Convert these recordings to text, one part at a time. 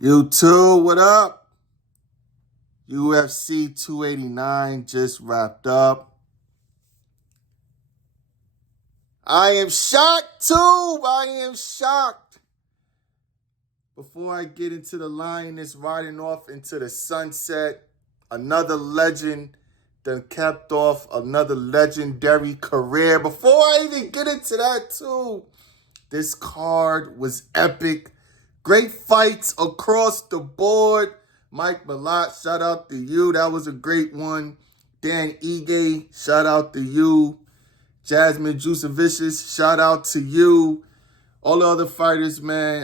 YouTube, what up? UFC 289 just wrapped up. I am shocked too. I am shocked. Before I get into the Lioness riding off into the sunset, another legend that kept off another legendary career. Before I even get into that too, this card was epic. Great fights across the board. Mike Malott, shout out to you. That was a great one. Dan Ige, shout out to you. Jasmine Juicevicious, shout out to you. All the other fighters, man,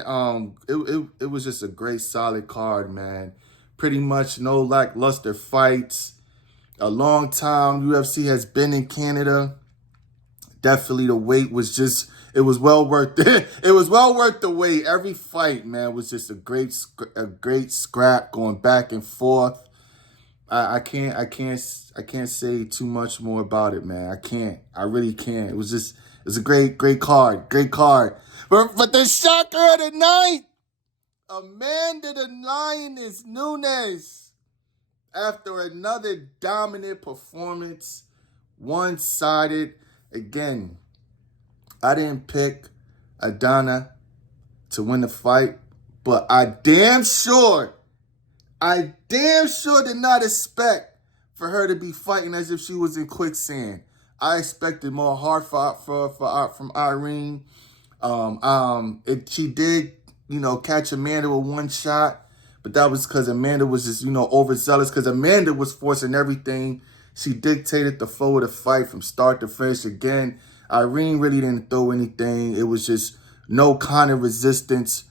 it was just a great, solid card, man. Pretty much no lackluster fights. A long time UFC has been in Canada. Definitely the wait was just, it was well worth it. It was well worth the wait. Every fight, man, was just a great scrap going back and forth. I can't say too much more about it, man. I really can't. It was a great card. But the shocker of the night, Amanda the Lioness Nunes, after another dominant performance, one-sided. Again, I didn't pick Adana to win the fight, but I damn sure did not expect for her to be fighting as if she was in quicksand. I expected more hard fight from Irene. She did, catch Amanda with one shot, but that was because Amanda was just, overzealous, because Amanda was forcing everything. She dictated the flow of the fight from start to finish. Again, Irene really didn't throw anything. It was just no kind of resistance,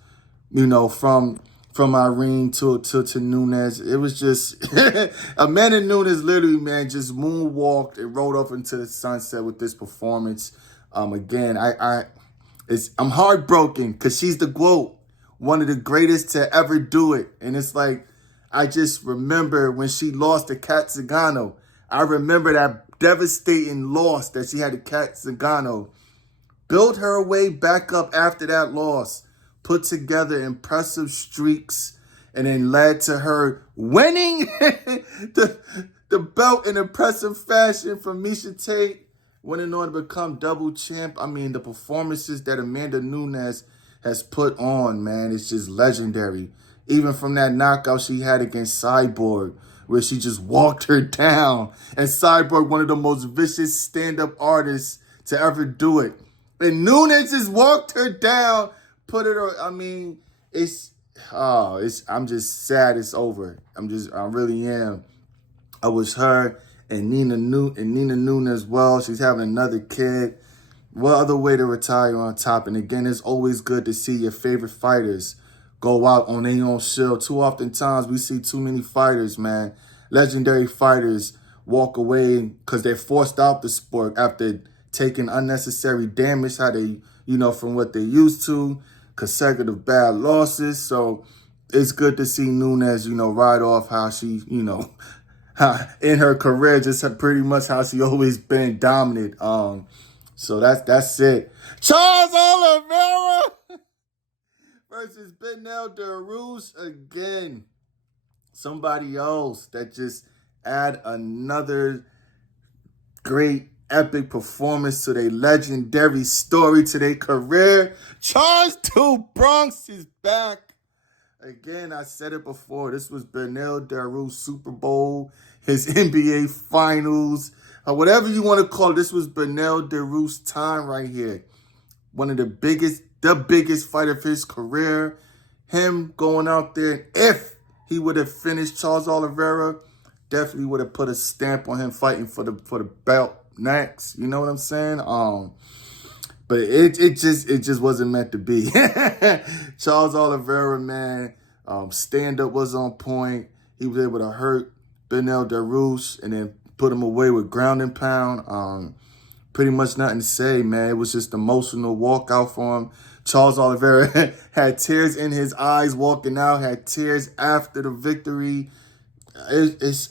from Irene to Nunes. It was just Amanda Nunes literally, man, just moonwalked and rode off into the sunset with this performance. Again, I'm heartbroken because she's the GOAT, one of the greatest to ever do it. And it's like, I just remember when she lost to Kat Zingano. I remember that devastating loss that she had to Kat Zingano. Built her way back up after that loss, put together impressive streaks, and then led to her winning the belt in impressive fashion from Miesha Tate, winning on to become double champ. I mean, the performances that Amanda Nunes has put on, man, it's just legendary. Even from that knockout she had against Cyborg, where she just walked her down. And Cyborg, one of the most vicious stand-up artists to ever do it. And Nunes just walked her down, put it on. I mean, I'm just sad it's over. I really am. I was her and Nina Nunes as well. She's having another kid. What other way to retire on top? And again, it's always good to see your favorite fighters go out on their own shield. Too often times we see too many fighters, man, legendary fighters, walk away because they're forced out the sport after taking unnecessary damage, from what they used to, consecutive bad losses. So it's good to see Nunes, ride off how she, in her career, just pretty much how she always been dominant. So that's it. Charles Oliveira versus Beneil Dariush again. Somebody else that just add another great epic performance to their legendary story, to their career. Charles Two Bronx is back. Again, I said it before. This was Beneil Dariush Super Bowl, his NBA Finals, or whatever you want to call it. This was Beneil Dariush's time right here. One of the biggest fight of his career. Him going out there, if he would have finished Charles Oliveira, definitely would have put a stamp on him fighting for the belt next. You know what I'm saying? But it just wasn't meant to be. Charles Oliveira, man, stand-up was on point. He was able to hurt Beneil Dariush and then put him away with ground and pound. Pretty much nothing to say, man. It was just emotional walkout for him. Charles Oliveira had tears in his eyes walking out, had tears after the victory.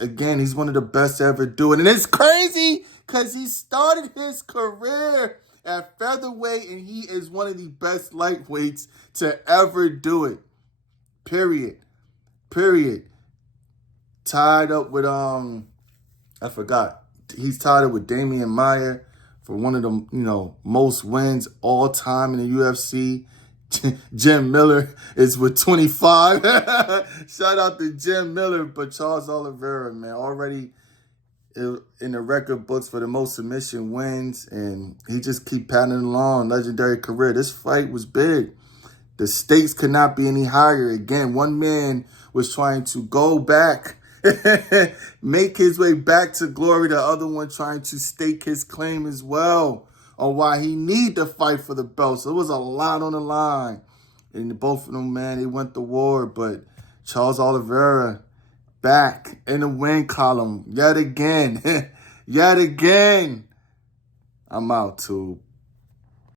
Again, he's one of the best to ever do it. And it's crazy because he started his career at featherweight, and he is one of the best lightweights to ever do it. Period. period. Tied up with, I forgot. He's tied up with Damian Maia for one of the, most wins all time in the UFC. Jim Miller is with 25. Shout out to Jim Miller. But Charles Oliveira, man, already in the record books for the most submission wins. And he just keep patting along. Legendary career. This fight was big. The stakes could not be any higher. Again, one man was trying to go back, make his way back to glory. The other one trying to stake his claim as well on why he need to fight for the belt. So it was a lot on the line. And both of them, man, they went to war. But Charles Oliveira back in the win column yet again. Yet again. I'm out too.